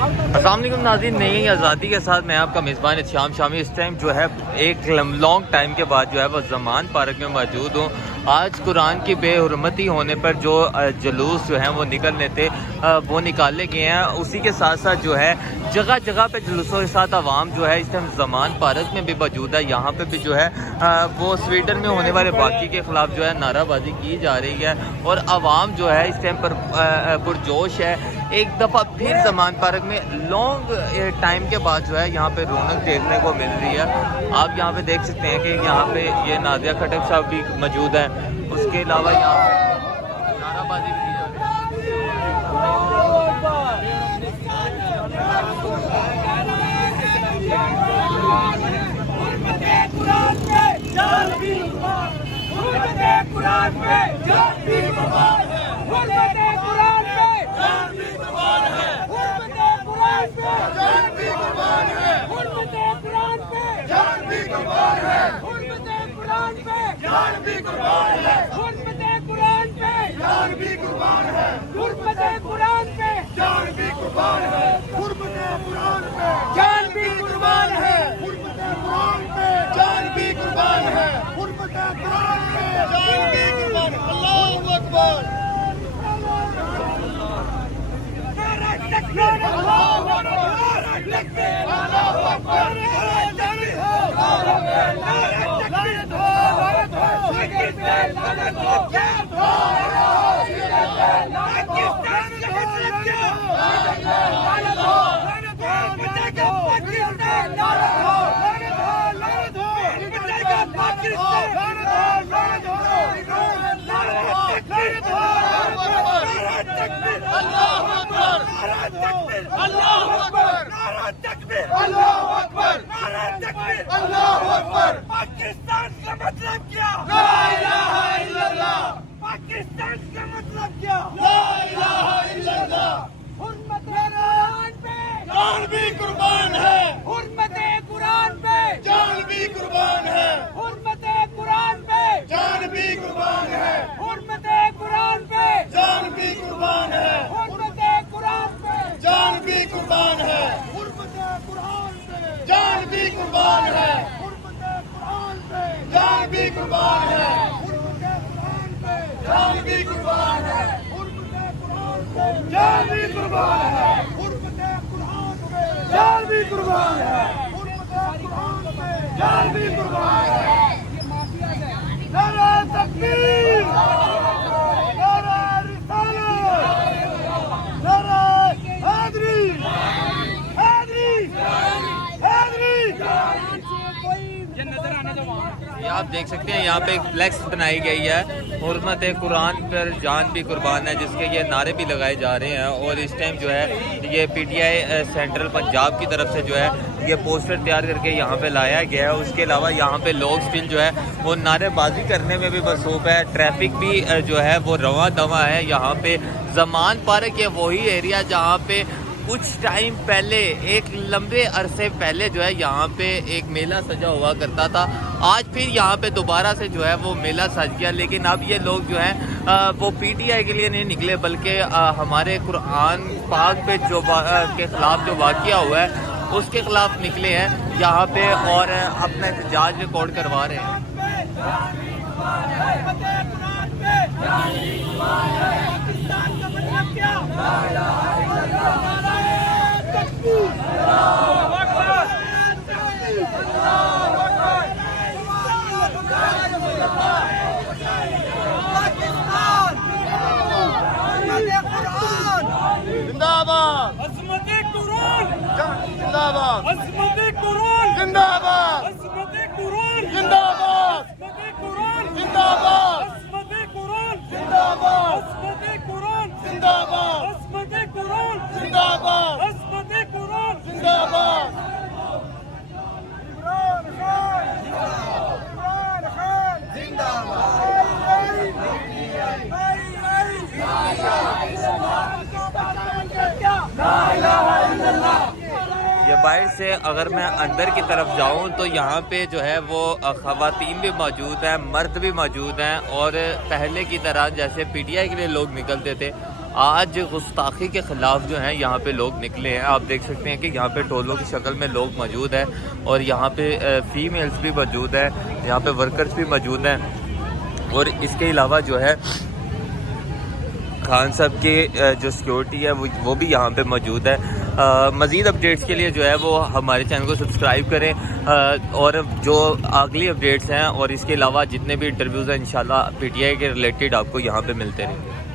السلام علیکم ناظرین، نئی آزادی کے ساتھ میں آپ کا میزبان شام شامی اس ٹائم جو ہے ایک لانگ ٹائم کے بعد جو ہے وہ زمان پارک میں موجود ہوں۔ آج قرآن کی بے حرمتی ہونے پر جو جلوس جو ہیں وہ نکلنے تھے وہ نکالے گئے ہیں، اسی کے ساتھ ساتھ جو ہے جگہ جگہ پہ جلوسوں کے ساتھ عوام جو ہے اس ٹائم زمان پارک میں بھی موجود ہے۔ یہاں پہ بھی جو ہے وہ سویڈن میں ہونے والے واقعے کے خلاف جو ہے نعرہ بازی کی جا رہی ہے اور عوام جو ہے اس ٹائم پر پرجوش ہے۔ ایک دفعہ پھر زمان پارک میں لانگ ٹائم کے بعد جو ہے یہاں پہ رونق دیکھنے کو مل رہی ہے۔ آپ یہاں پہ دیکھ سکتے ہیں کہ یہاں پہ یہ نازیہ کھٹک صاحب بھی موجود ہیں، اس کے علاوہ یہاں پہ نعرہ بازی بھی کی جا رہی پاکستان کا مطلب کیا؟ لا الہ الا اللہ۔ پاکستان کا مطلب کیا؟ لا الہ الا اللہ۔ حرمت قرآن پہ جان بھی قربان ہے، حرمت قرآن پہ جان بھی قربان ہے، حرمت قرآن پہ جان بھی قربان ہے، حرمت قرآن پہ جان بھی قربان ہے، حرمت قرآن پہ جان بھی قربان ہے، حرمت قرآن پہ جان بھی قربان ہے، حرمت قرآن پہ جان بھی قربان ہے، حرمت قرآن پہ جان بھی قربان ہے، حرمت قرآن پہ جان بھی قربان ہے، حرمت قرآن پہ جان بھی قربان ہے، حرمت قرآن پہ جان بھی قربان ہے۔ نعرہ تکبیر، نعرہ رسالت، نعرہ حیدری، حیدری، حیدری۔ یہ آپ دیکھ سکتے ہیں یہاں پہ ایک فلیکس بنائی گئی ہے، حرمت قرآن پر جان بھی قربان ہے، جس کے یہ نعرے بھی لگائے جا رہے ہیں۔ اور اس ٹائم جو ہے یہ P T I central Punjab کی طرف سے جو ہے یہ پوسٹر تیار کر کے یہاں پہ لایا گیا ہے۔ اس کے علاوہ یہاں پہ لوگ اسٹل جو ہے وہ نعرے بازی کرنے میں بھی مصروف ہے، ٹریفک بھی جو ہے وہ رواں دواں ہے۔ یہاں پہ زمان پارک ہے وہی ایریا جہاں پہ کچھ ٹائم پہلے ایک لمبے عرصے پہلے جو ہے یہاں پہ ایک میلہ سجا ہوا کرتا تھا۔ آج پھر یہاں پہ دوبارہ سے جو ہے وہ میلہ سج گیا، لیکن اب یہ لوگ جو ہیں وہ پی ٹی آئی کے لیے نہیں نکلے، بلکہ ہمارے قرآن پاک پہ جو کے خلاف جو واقعہ ہوا ہے اس کے خلاف نکلے ہیں یہاں پہ اور اپنا احتجاج ریکارڈ کروا رہے ہیں۔ زندہ باد، عظمت قرآن زندہ باد، عظمت قرآن زندہ باد، عظمت قرآن زندہ باد، عظمت قرآن زندہ باد، عظمت قرآن زندہ باد، عظمت قرآن زندہ باد، عظمت قرآن زندہ باد، عظمت قرآن زندہ باد۔ عمران خان زندہ باد۔ یہ باہر سے اگر میں اندر کی طرف جاؤں تو یہاں پہ جو ہے وہ خواتین بھی موجود ہیں، مرد بھی موجود ہیں، اور پہلے کی طرح جیسے پی ٹی آئی کے لیے لوگ نکلتے تھے آج گستاخی کے خلاف جو ہیں یہاں پہ لوگ نکلے ہیں. آپ دیکھ سکتے ہیں کہ یہاں پہ ٹولوں کی شکل میں لوگ موجود ہیں اور یہاں پہ فیمیلز بھی موجود ہیں, یہاں پہ ورکرز بھی موجود ہیں, اور اس کے علاوہ جو ہے خان صاحب کی جو سیکیورٹی ہے وہ بھی یہاں پہ موجود ہے. مزید اپڈیٹس کے لیے جو ہے وہ ہمارے چینل کو سبسکرائب کریں, اور جو اگلی اپڈیٹس ہیں اور اس کے علاوہ جتنے بھی انٹرویوز ہیں انشاءاللہ پی ٹی آئی کے ریلیٹڈ آپ کو یہاں پہ ملتے رہیں گے.